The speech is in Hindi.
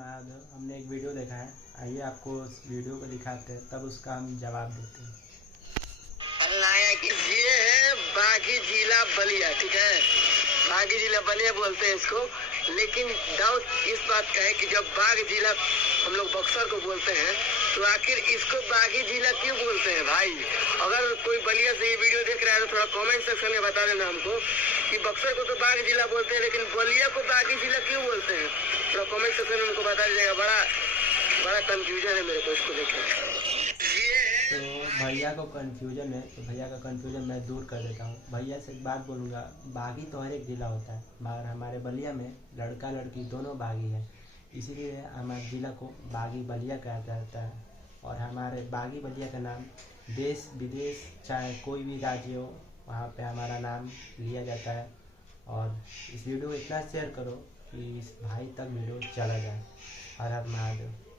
महादेव। हमने एक वीडियो देखा है, आइए आपको उस वीडियो को दिखाते हैं, तब उसका हम जवाब देते हैं। ये है बागी जिला बलिया, ठीक है, बागी जिला बलिया बोलते हैं इसको। लेकिन डाउट इस बात का है कि जब बाग जिला हम लोग बक्सर को बोलते हैं तो आखिर इसको बागी जिला क्यों बोलते हैं भाई? अगर कोई बलिया से ये वीडियो देख रहा है तो थोड़ा कमेंट सेक्शन में बता देना हमको कि बक्सर को तो बाग जिला बोलते हैं लेकिन बलिया को बागी जिला क्यों बोलते हैं। थोड़ा कमेंट सेक्शन में हमको बता दीजिएगा। बड़ा कंफ्यूजन है मेरे को इसको लेकर। तो भैया को कंफ्यूजन है, तो भैया का कंफ्यूजन मैं दूर कर देता हूँ। भैया से एक बात बोलूँगा, बागी तो हर एक जिला होता है, मगर हमारे बलिया में लड़का लड़की दोनों बागी है, इसीलिए हमारे ज़िला को बागी बलिया कहा जाता है। और हमारे बागी बलिया का नाम देश विदेश चाहे कोई भी राज्य हो, वहाँ पे हमारा नाम लिया जाता है। और इस वीडियो को इतना शेयर करो कि इस भाई तक वीडियो चला जाए। हर हर महादेव।